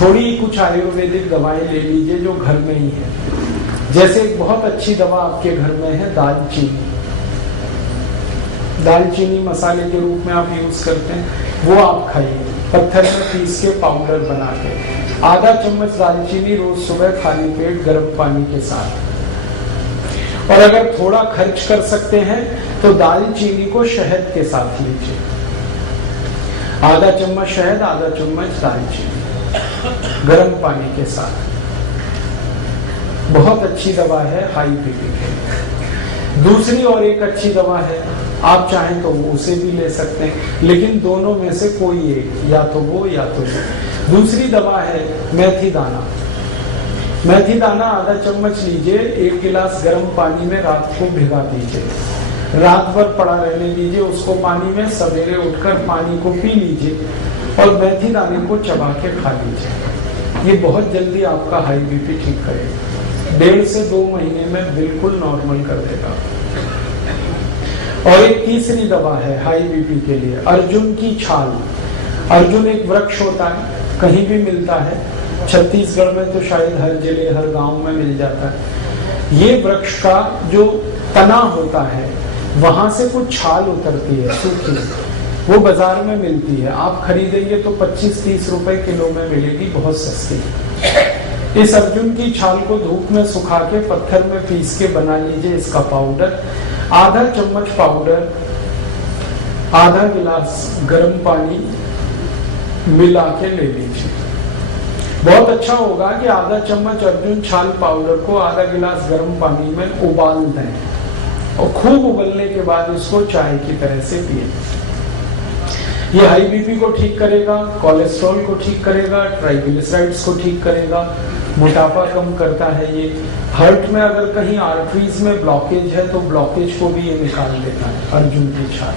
थोड़ी कुछ आयुर्वेदिक दवाएं ले लीजिए जो घर में ही है। जैसे एक बहुत अच्छी दवा आपके घर में है दालचीनी। दालचीनी मसाले के रूप में आप यूज करते हैं, वो आप खाइए पत्थर में पीस के पाउडर बना के। आधा चम्मच दालचीनी रोज सुबह खाली पेट गर्म पानी के साथ। और अगर थोड़ा खर्च कर सकते हैं तो दालचीनी को शहद के साथ लीजिए। आधा चम्मच शहद, आधा चम्मच दालचीनी गर्म पानी के साथ। बहुत अच्छी दवा है हाई बीपी के लिए। दूसरी और एक अच्छी दवा है, आप चाहें तो वो उसे भी ले सकते हैं, लेकिन दोनों में से कोई एक, या तो वो या तो वो। दूसरी दवा है मेथी दाना। मेथी दाना आधा चम्मच लीजिए, 1 गिलास गर्म पानी में रात को भिगा दीजिए, रात भर पड़ा रहने दीजिए उसको पानी में। सवेरे उठकर पानी को पी लीजिए और मेथी दाने को चबा के खा लीजिए। ये बहुत जल्दी आपका हाई बीपी ठीक करेगा। 1.5 से 2 महीने में बिल्कुल नॉर्मल कर देगा। और एक तीसरी दवा है हाई बीपी के लिए, अर्जुन की छाल। अर्जुन एक वृक्ष होता है, कहीं भी मिलता है, छत्तीसगढ़ में तो शायद हर जिले हर गांव में मिल जाता है। ये वृक्ष का जो तना होता है वहां से कुछ छाल उतरती है सूखी, वो बाजार में मिलती है। आप खरीदेंगे तो 25-30 रुपए किलो में मिलेगी, बहुत सस्ती। इस अर्जुन की छाल को धूप में सुखा के पत्थर में पीस के बना लीजिए इसका पाउडर। आधा चम्मच पाउडर आधा गिलास गर्म पानी मिला के ले लीजिए। बहुत अच्छा होगा कि आधा चम्मच अर्जुन छाल पाउडर को आधा गिलास गर्म पानी में उबाल दें और खूब उबलने के बाद इसको चाय की तरह से पिए। ये हाई बीपी को ठीक करेगा, कोलेस्ट्रॉल को ठीक करेगा, ट्राइग्लिसराइड्स को ठीक करेगा, मोटापा कम करता है। ये हार्ट में अगर कहीं आर्टरीज में ब्लॉकेज है तो ब्लॉकेज को भी ये निकाल देता है अर्जुन की छाल।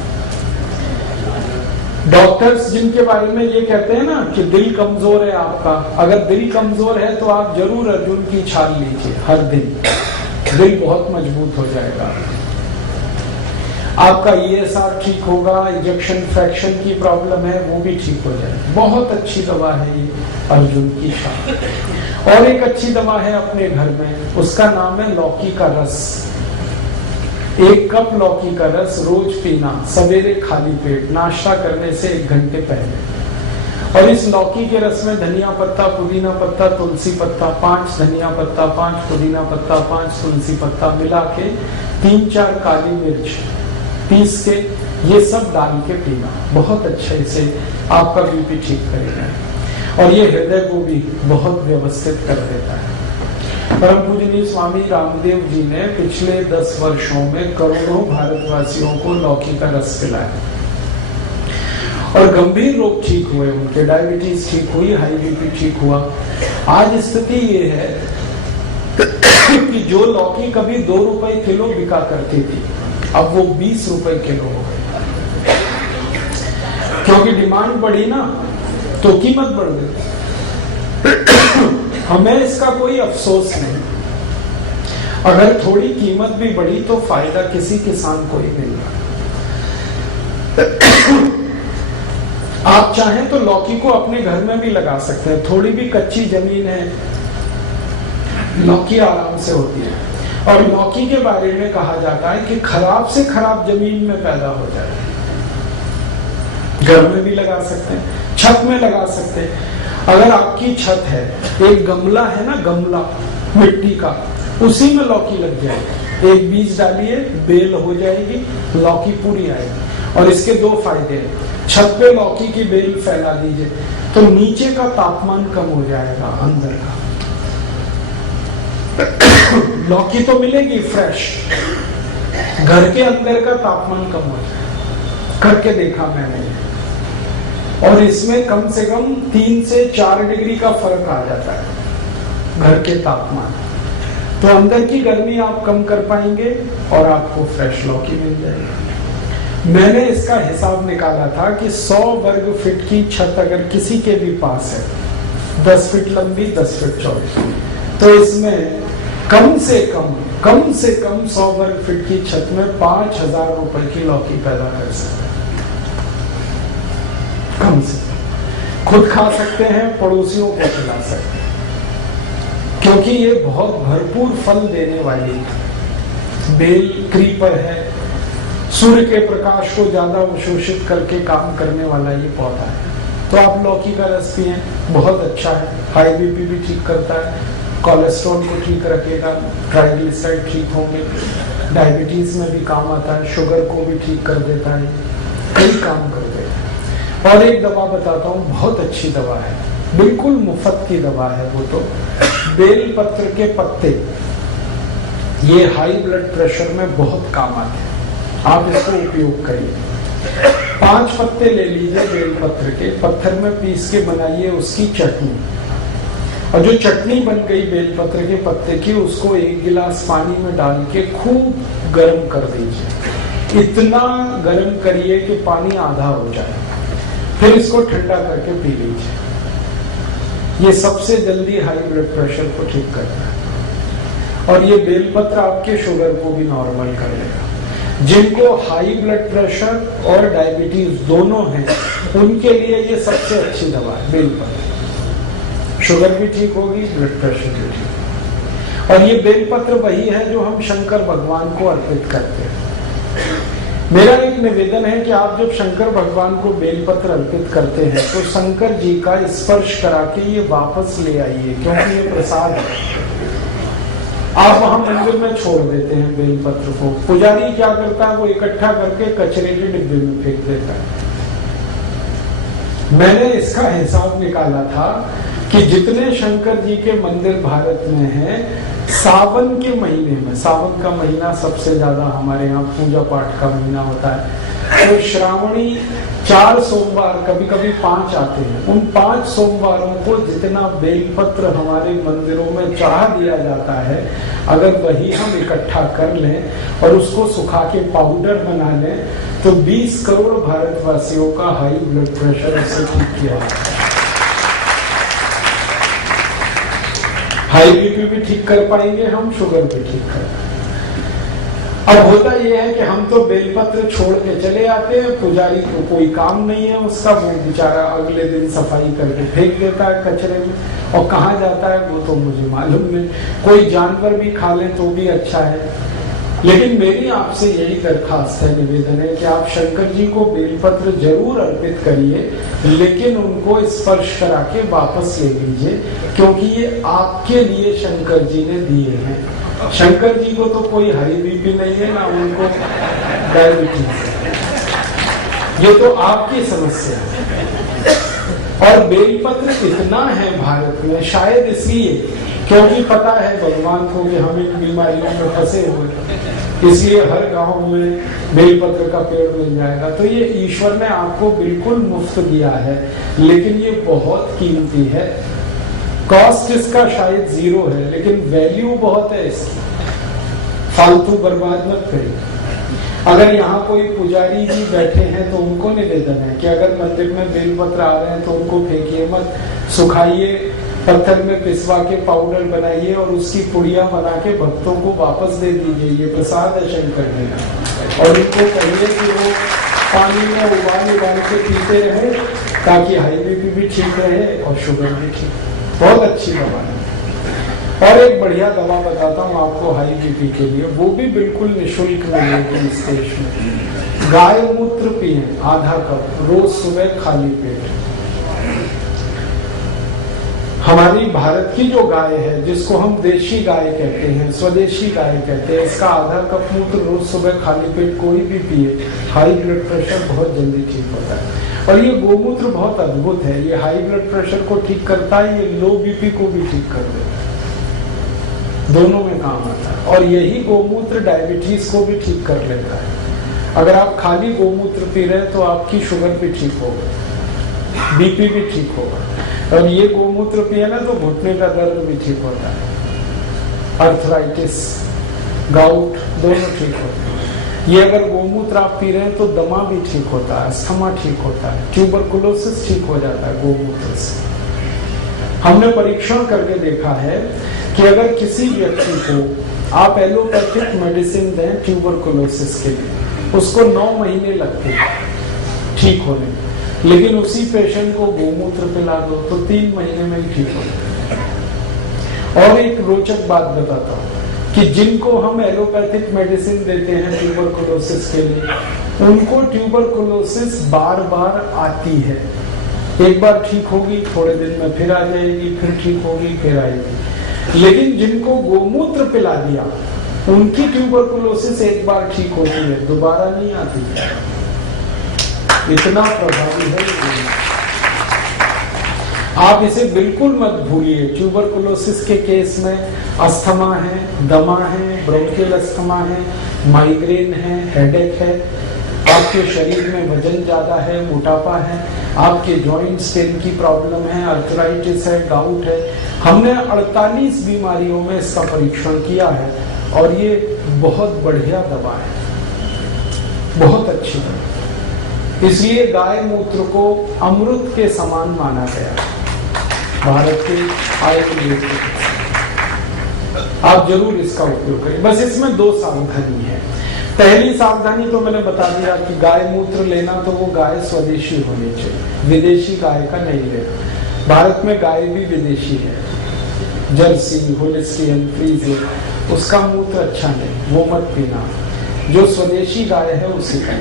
डॉक्टर्स जिनके बारे में ये कहते हैं ना कि दिल कमजोर है आपका, अगर दिल कमजोर है तो आप जरूर अर्जुन की छाल लीजिए हर दिन, दिल बहुत मजबूत हो जाएगा। आपका ESR ठीक होगा, इंजेक्शन फ्रैक्शन की प्रॉब्लम है वो भी ठीक हो जाएगी। बहुत अच्छी दवा है ये अर्जुन की छाल। और एक अच्छी दवा है अपने घर में, उसका नाम है लौकी का रस। 1 कप लौकी का रस रोज पीना, सवेरे खाली पेट, नाश्ता करने से 1 घंटे पहले। और इस लौकी के रस में धनिया पत्ता, पुदीना पत्ता, तुलसी पत्ता, 5 धनिया पत्ता, 5 पुदीना पत्ता, 5 तुलसी पत्ता मिला के 3-4 काली मिर्च पीस के ये सब डाल के पीना, बहुत अच्छे से आपका बीपी ठीक करेगा। और ये हृदय को भी बहुत व्यवस्थित कर देता है। परम पूजनीय स्वामी रामदेव जी ने पिछले 10 वर्षों में करोड़ों भारतवासियों को लौकी का रस पिलाया और गंभीर रोग ठीक हुए, उनके डायबिटीज ठीक हुई, हाई बीपी ठीक हुआ। आज स्थिति ये है कि जो लौकी कभी 2 रुपए किलो बिका करती थी, अब वो 20 रुपए किलो हो गई, क्योंकि डिमांड बढ़ी ना तो कीमत बढ़ गई। हमें इसका कोई अफसोस नहीं, अगर थोड़ी कीमत भी बढ़ी तो फायदा किसी किसान को ही मिल रहा। आप चाहें तो लौकी को अपने घर में भी लगा सकते हैं, थोड़ी भी कच्ची जमीन है लौकी आराम से होती है। और लौकी के बारे में कहा जाता है कि खराब से खराब जमीन में पैदा हो जाए, घर में भी लगा सकते हैं, छत में लगा सकते हैं। अगर आपकी छत है, एक गमला है ना, गमला मिट्टी का, उसी में लौकी लग जाएगी। एक बीज डालिए, बेल हो जाएगी, लौकी पूरी आएगी। और इसके 2 फायदे हैं। छत पे लौकी की बेल फैला दीजिए तो नीचे का तापमान कम हो जाएगा, अंदर का। लौकी तो मिलेगी फ्रेश, घर के अंदर का तापमान कम हो जाएगा, करके देखा मैंने। और इसमें कम से कम 3 से 4 डिग्री का फर्क आ जाता है घर के तापमान। तो अंदर की गर्मी आप कम कर पाएंगे और आपको फ्रेश लौकी मिल जाएगी। मैंने इसका हिसाब निकाला था कि 100 वर्ग फीट की छत अगर किसी के भी पास है, 10 फीट लंबी 10 फीट चौड़ी, तो इसमें कम से कम 100 वर्ग फीट की छत में 5,000 रुपए की लौकी पैदा कर सकते हैं, कम से कम। खुद खा सकते हैं, पड़ोसियों को खिला सकते हैं, क्योंकि ये बहुत भरपूर फल देने वाली बेल क्रीपर है। सूर्य के प्रकाश को ज्यादा अवशोषित करके काम करने वाला ये पौधा है। तो आप लौकी का रस पिए, बहुत अच्छा है, हाई बीपी भी ठीक करता है, कोलेस्ट्रॉल को ठीक रखेगा, ट्राइग्लिसराइड ठीक होंगे, डायबिटीज में भी काम आता है, शुगर को भी ठीक कर देता है, कई काम कर देता है। और एक दवा बताता हूँ, बहुत अच्छी दवा है, बिल्कुल मुफ्त की दवा है वो तो, बेल पत्र के पत्ते, ये हाई ब्लड प्रेशर में बहुत काम आते हैं, आप इसको उपयोग करिए। 5 पत्ते ले लीजिए बेल पत्र के, पत्थर में पीस के बनाइए उसकी चटनी, और जो चटनी बन गई बेल पत्र के पत्ते की, उसको 1 गिलास पानी में डाल के खूब गर्म कर दीजिए। इतना गर्म करिए कि पानी आधा हो जाए, फिर इसको ठंडा करके पी लीजिए। ये सबसे जल्दी हाई ब्लड प्रेशर को ठीक करता है, और ये बेलपत्र आपके शुगर को भी नॉर्मल कर देगा। जिनको हाई ब्लड प्रेशर और डायबिटीज दोनों हैं, उनके लिए ये सबसे अच्छी दवा है बेलपत्र। शुगर भी ठीक होगी, ब्लड प्रेशर भी ठीक। और ये बेलपत्र वही है जो हम शंकर भगवान को अर्पित करते हैं। मेरा एक निवेदन है कि आप जब शंकर भगवान को बेलपत्र अर्पित करते हैं तो शंकर जी का स्पर्श करा के ये वापस ले आइए, क्योंकि ये प्रसाद है। आप वहां मंदिर में छोड़ देते हैं बेलपत्र को, पुजारी क्या करता है, वो इकट्ठा करके कचरे के डिब्बे में फेंक देता है। मैंने इसका हिसाब निकाला था कि जितने शंकर जी के मंदिर भारत में हैं, सावन के महीने में, सावन का महीना सबसे ज्यादा हमारे यहाँ पूजा पाठ का महीना होता है, तो श्रावणी 4 सोमवार, कभी कभी 5 आते हैं, उन 5 सोमवारों को जितना बेलपत्र हमारे मंदिरों में चढ़ा दिया जाता है, अगर वही हम इकट्ठा कर लें और उसको सुखा के पाउडर बना लें, तो 20 करोड़ भारतवासियों का हाई ब्लड प्रेशर उससे ठीक किया जाता है। हाई बीपी भी ठीक कर पाएंगे हम, शुगर भी ठीक कर पाएंगे। अब होता यह है कि हम तो बेलपत्र छोड़ के चले आते हैं, पुजारी को कोई काम नहीं है उसका, वो बेचारा अगले दिन सफाई करके फेंक देता है कचरे में, और कहाँ जाता है वो तो मुझे मालूम नहीं। कोई जानवर भी खा ले तो भी अच्छा है। लेकिन मेरी आपसे यही दरखास्त है, निवेदन है कि आप शंकर जी को बेलपत्र जरूर अर्पित करिए, लेकिन उनको स्पर्श करा के वापस ले लीजिए, क्योंकि ये आपके लिए शंकर जी ने दिए हैं। शंकर जी को तो कोई हाई बीपी नहीं है, ना उनको डायबिटीज, ये तो आपकी समस्या है। और बेलपत्र इतना है भारत में, शायद इसलिए क्योंकि पता है भगवान को कि हम इन बीमारियों में फंसे हुए, इसलिए हर गांव में बेलपत्र का पेड़ मिल जाएगा। तो ये ईश्वर ने आपको बिल्कुल मुफ्त दिया है, लेकिन ये बहुत कीमती है। कॉस्ट इसका शायद 0 है, लेकिन वैल्यू बहुत है इसकी। फालतू बर्बाद मत करिए। अगर यहाँ कोई पुजारी जी बैठे हैं तो उनको निवेदन है कि अगर मंदिर में बेलपत्र आ रहे हैं तो उनको फेंकिए मत, सुखाइए, पत्थर में पिसवा के पाउडर बनाइए और उसकी पुड़िया बना के भक्तों को वापस दे दीजिए। ये प्रसाद है शंकर जी का। और इनको कहिए कि वो पानी में उबाल के पीते रहे, ताकि हाई बीपी भी ठीक रहे और शुगर भी ठीक। बहुत अच्छी दवा है। और एक बढ़िया दवा बताता हूँ आपको हाई बीपी के लिए, वो भी बिल्कुल निःशुल्क मिलेगी इस देश में। गाय मूत्र पिए आधा कप रोज सुबह खाली पेट। हमारी भारत की जो गाय है, जिसको हम देशी गाय कहते हैं, स्वदेशी गाय कहते हैं, इसका आधा कप मूत्र रोज सुबह खाली पेट कोई भी पिए, हाई ब्लड प्रेशर बहुत जल्दी ठीक होता है। और ये गोमूत्र बहुत अद्भुत है, ये हाई ब्लड प्रेशर को ठीक करता है, ये लो बीपी को भी ठीक कर देता है, दोनों में काम आता है। और यही गोमूत्र डायबिटीज को भी ठीक कर लेता है। अगर आप खाली गोमूत्र पी रहे हैं तो आपकी शुगर भी ठीक होगा, बीपी भी ठीक होगा। और ये गोमूत्र पिए ना तो घुटने का दर्द भी ठीक होता है, अर्थराइटिस, गाउट दोनों ठीक होते हैं। ये अगर गोमूत्र आप पी रहे हैं तो दमा भी ठीक होता है, अस्थमा ठीक होता है, ट्यूबरकुलोसिस ठीक हो जाता है गोमूत्र से। हमने परीक्षण करके देखा है कि अगर किसी व्यक्ति को आप एलोपैथिक मेडिसिन दें ट्यूबरकुलोसिस के लिए, उसको 9 महीने लगते हैं ठीक होने, लेकिन उसी पेशेंट को गोमूत्र पिला दो तो 3 महीने में ही ठीक हो जाए। और एक रोचक बात बताता हूँ कि जिनको हम एलोपैथिक मेडिसिन देते हैं ट्यूबरकुलोसिस के लिए, उनको ट्यूबरकुलोसिस बार बार आती है। एक बार ठीक होगी, थोड़े दिन में फिर आ जाएगी, फिर ठीक होगी, फिर आएगी। लेकिन जिनको गोमूत्र पिला दिया, उनकी ट्यूबरकुलोसिस एक बार ठीक होती है, दोबारा नहीं आती। इतना प्रभावी है। आप इसे बिल्कुल मत भूलिए। ट्यूबरकुलोसिस के केस में अस्थमा है, दमा है, ब्रोंकियल अस्थमा है, माइग्रेन है, हेडेक है, आपके शरीर में वजन ज्यादा है, मोटापा है, आपके जॉइंट्स पेन की प्रॉब्लम है, अर्थराइटिस है, गाउट है। हमने 48 बीमारियों में इसका परीक्षण किया है और ये बहुत बढ़िया दवा है, बहुत अच्छी दवा। इसलिए गाय मूत्र को अमृत के समान माना गया भारत के आयुर्वेद में। आप जरूर इसका उपयोग करें। बस इसमें 2 सावधानी है। पहली सावधानी तो मैंने बता दिया कि गाय मूत्र लेना तो वो गाय स्वदेशी होनी चाहिए, विदेशी गाय का नहीं लेना। भारत में गाय भी विदेशी है, जर्सी, होलिस्टियन, फ्रीजियन, उसका मूत्र अच्छा नहीं, वो मत पीना। जो स्वदेशी गाय है उसी का।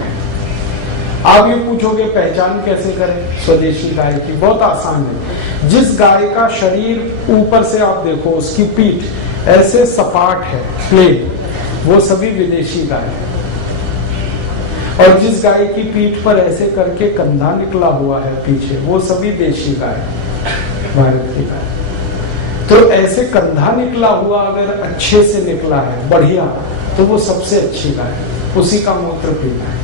आप ये पूछोगे पहचान कैसे करें स्वदेशी गाय की? बहुत आसान है। जिस गाय का शरीर ऊपर से आप देखो, उसकी पीठ ऐसे सपाट है, प्लेन, वो सभी विदेशी गाय है। और जिस गाय की पीठ पर ऐसे करके कंधा निकला हुआ है पीछे, वो सभी देशी गाय है, भारत की गाय। तो ऐसे कंधा निकला हुआ अगर अच्छे से निकला है, बढ़िया, तो वो सबसे अच्छी गाय है, उसी का मूत्र पीना है।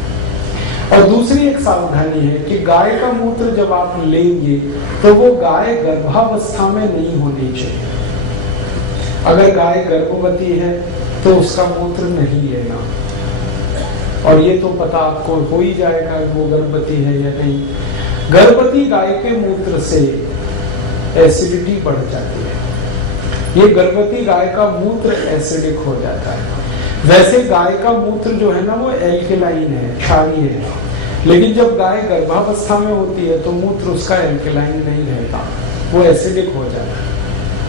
और दूसरी एक सावधानी है कि गाय का मूत्र जब आप लेंगे तो वो गाय गर्भावस्था में नहीं होनी चाहिए। अगर गाय गर्भवती है तो उसका मूत्र नहीं लेना। और ये तो पता आपको हो ही जाएगा वो गर्भवती है या नहीं। गर्भवती गाय के मूत्र से एसिडिटी बढ़ जाती है। ये गर्भवती गाय का मूत्र एसिडिक हो जाता है। वैसे गाय का मूत्र जो है ना वो एल्केलाइन है, क्षारीय है, लेकिन जब गाय गर्भावस्था में होती है तो मूत्र उसका एल्केलाइन नहीं रहता, वो एसिडिक हो जाता है।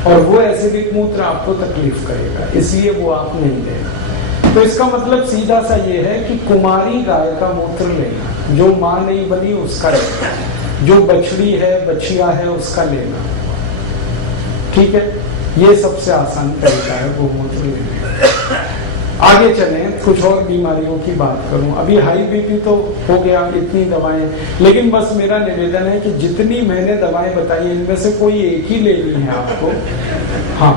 और वो एसिडिक मूत्र आपको तकलीफ करेगा, इसलिए वो आप नहीं लेना। तो इसका मतलब सीधा सा ये है कि कुमारी गाय का मूत्र लेना, जो माँ नहीं बनी उसका लेना, जो बछड़ी है, बछिया है, उसका लेना। ठीक है, ये सबसे आसान तरीका है गोमूत्र लेने। आगे चले, कुछ और बीमारियों की बात करूं। अभी हाई बीपी तो हो गया, इतनी दवाएं, लेकिन बस मेरा निवेदन है कि जितनी मैंने दवाएं बताई इनमें से कोई एक ही लेनी है आपको। हाँ,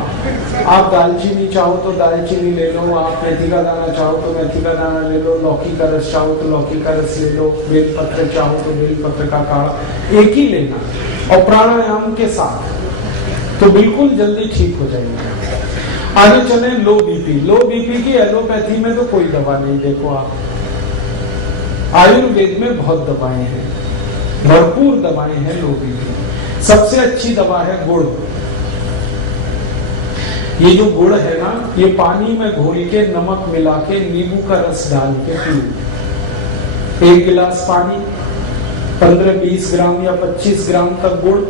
आप दालचीनी चाहो तो दालचीनी ले लो, आप मेथी का दाना चाहो तो मेथी का दाना ले लो, लौकी का रस चाहो तो लौकी का रस ले लो, बेलपत्र चाहो तो बेलपत्र का काढ़ा, एक ही लेना और प्राणायाम के साथ, तो बिल्कुल जल्दी ठीक हो जाएंगे। आगे चले, लो बीपी। लो बीपी की एलोपैथी में तो कोई दवा नहीं। देखो आप, आयुर्वेद में बहुत दवाएं हैं, भरपूर दवाएं हैं लो बीपी। सबसे अच्छी दवा है गुड़। ये जो गुड़ है ना, ये पानी में घोल के नमक मिला के नींबू का रस डाल के पियो। 1 गिलास पानी, 15-20 ग्राम या 25 ग्राम तक गुड़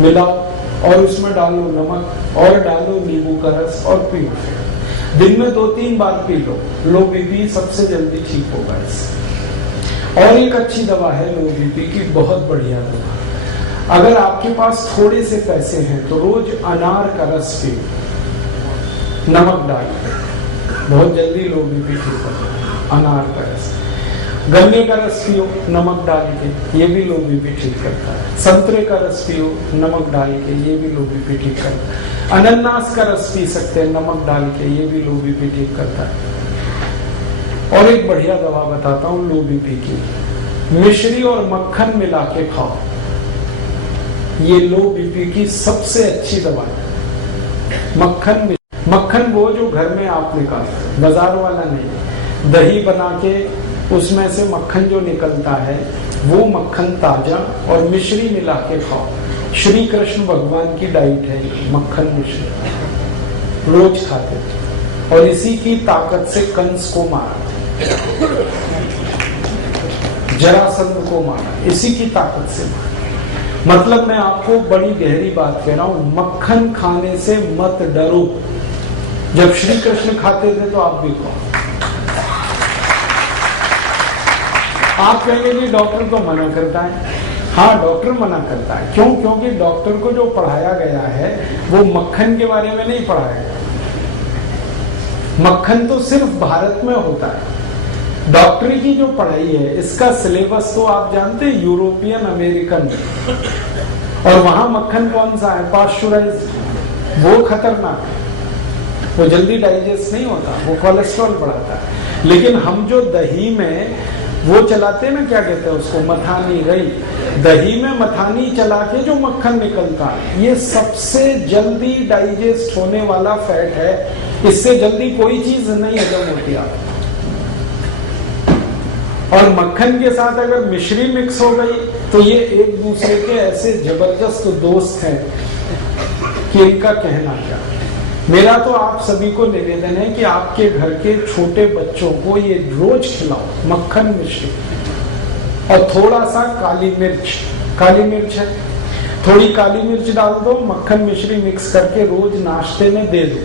मिलाओ और उसमें डालो नमक और डालो नींबू का रस और पियो। दिन में 2-3 बार पी लो, लो बीपी सबसे जल्दी ठीक होगा इससे। और एक अच्छी दवा है लो बीपी की, बहुत बढ़िया दवा। अगर आपके पास थोड़े से पैसे हैं तो रोज अनार का रस पियो, नमक डाल के, बहुत जल्दी लो बीपी ठीक हो जाएगा। अनार का रस, गन्ने का रस पियो नमक डाल के, ये भी लो बीपी ठीक करता है। संतरे का रस पियो नमक डाल के, ये भी लो बीपी ठीक करता है। अनानास का रस पी सकते हैं नमक डाल के, ये भी लो बीपी ठीक करता है। और एक बढ़िया दवा बताता हूँ लो बीपी की, मिश्री और मक्खन मिला के खाओ, ये लो बीपी की सबसे अच्छी दवा है। मक्खन वो जो घर में आप निकालते, बाजार वाला नहीं। दही बना के उसमें से मक्खन जो निकलता है वो मक्खन ताजा, और मिश्री मिला के खाओ। श्री कृष्ण भगवान की डाइट है मक्खन मिश्री, रोज खाते थे और इसी की ताकत से कंस को मारा। जरासंध को मारा, इसी की ताकत से मारा। मतलब मैं आपको बड़ी गहरी बात कह रहा हूं, मक्खन खाने से मत डरो। जब श्री कृष्ण खाते थे तो आप भी खाओ। आप कहेंगे कि डॉक्टर तो मना करता है। हाँ, डॉक्टर मना करता है। क्यों? क्योंकि डॉक्टर को जो पढ़ाया गया है वो मक्खन के बारे में नहीं पढ़ाया गया। मक्खन तो सिर्फ भारत में होता है। डॉक्टरी की जो पढ़ाई है इसका सिलेबस तो आप जानते हैं, यूरोपियन अमेरिकन, और वहां मक्खन कौन सा है? पाश्चराइज्ड। वो खतरनाक है, वो जल्दी डाइजेस्ट नहीं होता, वो कोलेस्ट्रॉल बढ़ाता है। लेकिन हम जो दही में वो चलाते हैं ना, क्या कहते हैं उसको, मथानी रही, दही में मथानी चला के जो मक्खन निकलता है, ये सबसे जल्दी डाइजेस्ट होने वाला फैट है। इससे जल्दी कोई चीज नहीं हजम होती आप। और मक्खन के साथ अगर मिश्री मिक्स हो गई तो ये एक दूसरे के ऐसे जबरदस्त दोस्त हैं कि इनका कहना क्या। मेरा तो आप सभी को निवेदन है कि आपके घर के छोटे बच्चों को ये रोज खिलाओ, मक्खन मिश्री और थोड़ा सा काली मिर्च। काली मिर्च है, थोड़ी काली मिर्च डाल दो, मक्खन मिश्री मिक्स करके रोज नाश्ते में दे दो।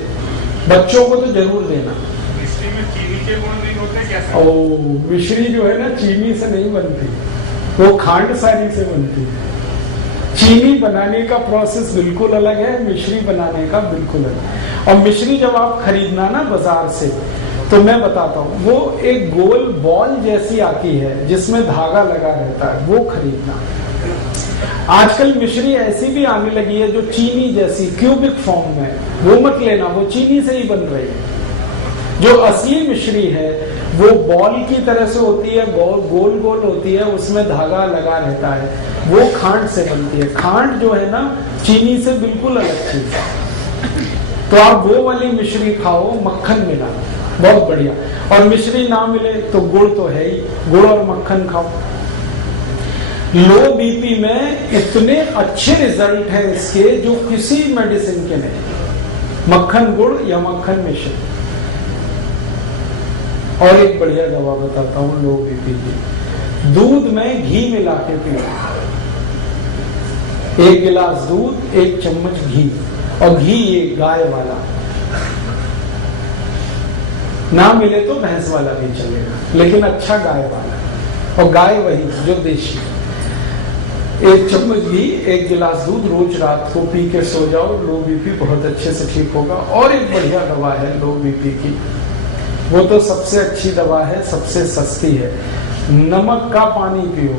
बच्चों को तो जरूर देना। मिश्री में चीनी के गुण नहीं होते क्या? मिश्री जो है ना चीनी से नहीं बनती, वो खांड सारी से बनती है। चीनी बनाने का प्रोसेस बिल्कुल अलग है, मिश्री बनाने का बिल्कुल अलग। और मिश्री जब आप खरीदना ना बाजार से, तो मैं बताता हूँ, वो एक गोल बॉल जैसी आती है जिसमें धागा लगा रहता है, वो खरीदना। आजकल मिश्री ऐसी भी आने लगी है जो चीनी जैसी क्यूबिक फॉर्म में, वो मत लेना, वो चीनी से ही बन रही है। जो असली मिश्री है वो बॉल की तरह से होती है, गोल गोल होती है, उसमें धागा लगा रहता है, वो खांड से बनती है। खांड जो है ना चीनी से बिल्कुल अलग चीज है। तो आप वो वाली मिश्री खाओ, मक्खन मिला, बहुत बढ़िया। और मिश्री ना मिले तो गुड़ तो है ही, गुड़ और मक्खन खाओ। लो बीपी में इतने अच्छे रिजल्ट हैं इसके जो किसी मेडिसिन के नहीं। मक्खन गुड़ या मक्खन मिश्री। और एक बढ़िया दवा बताता हूं लो बीपी की। दूध में घी मिला के पियो। 1 गिलास दूध, 1 चम्मच घी, और घी ये गाय वाला, ना मिले तो भैंस वाला भी चलेगा, लेकिन अच्छा गाय वाला। और गाय वही जो देशी। 1 चम्मच घी, 1 गिलास दूध, रोज रात को पी के सो जाओ, लो बीपी बहुत अच्छे से ठीक होगा। और एक बढ़िया दवा है लो बीपी की, वो तो सबसे अच्छी दवा है, सबसे सस्ती है। नमक का पानी पियो,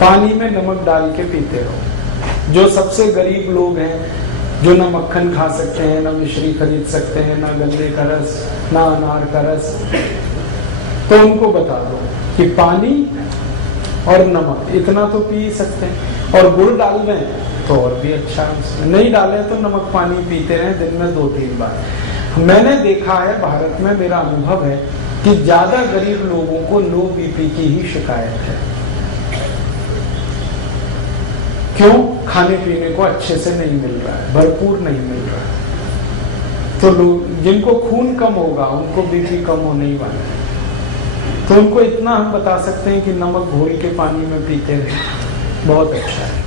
पानी में नमक डाल के पीते रहो। जो सबसे गरीब लोग हैं, जो ना मक्खन खा सकते हैं, ना मिश्री खरीद सकते हैं, ना गन्ने का रस, ना अनार का रस, तो उनको बता दो कि पानी और नमक इतना तो पी सकते हैं। और गुड़ डाल दें तो और भी अच्छा है। नहीं डालें तो नमक पानी पीते रहें दिन में 2-3 बार। मैंने देखा है भारत में, मेरा अनुभव है कि ज्यादा गरीब लोगों को लो बीपी की ही शिकायत है। क्यों? खाने पीने को अच्छे से नहीं मिल रहा है, भरपूर नहीं मिल रहा है। तो लोग जिनको खून कम होगा उनको बीपी कम होने ही वाला है। तो उनको इतना हम बता सकते हैं कि नमक घोल के पानी में पीते रहे, बहुत अच्छा है।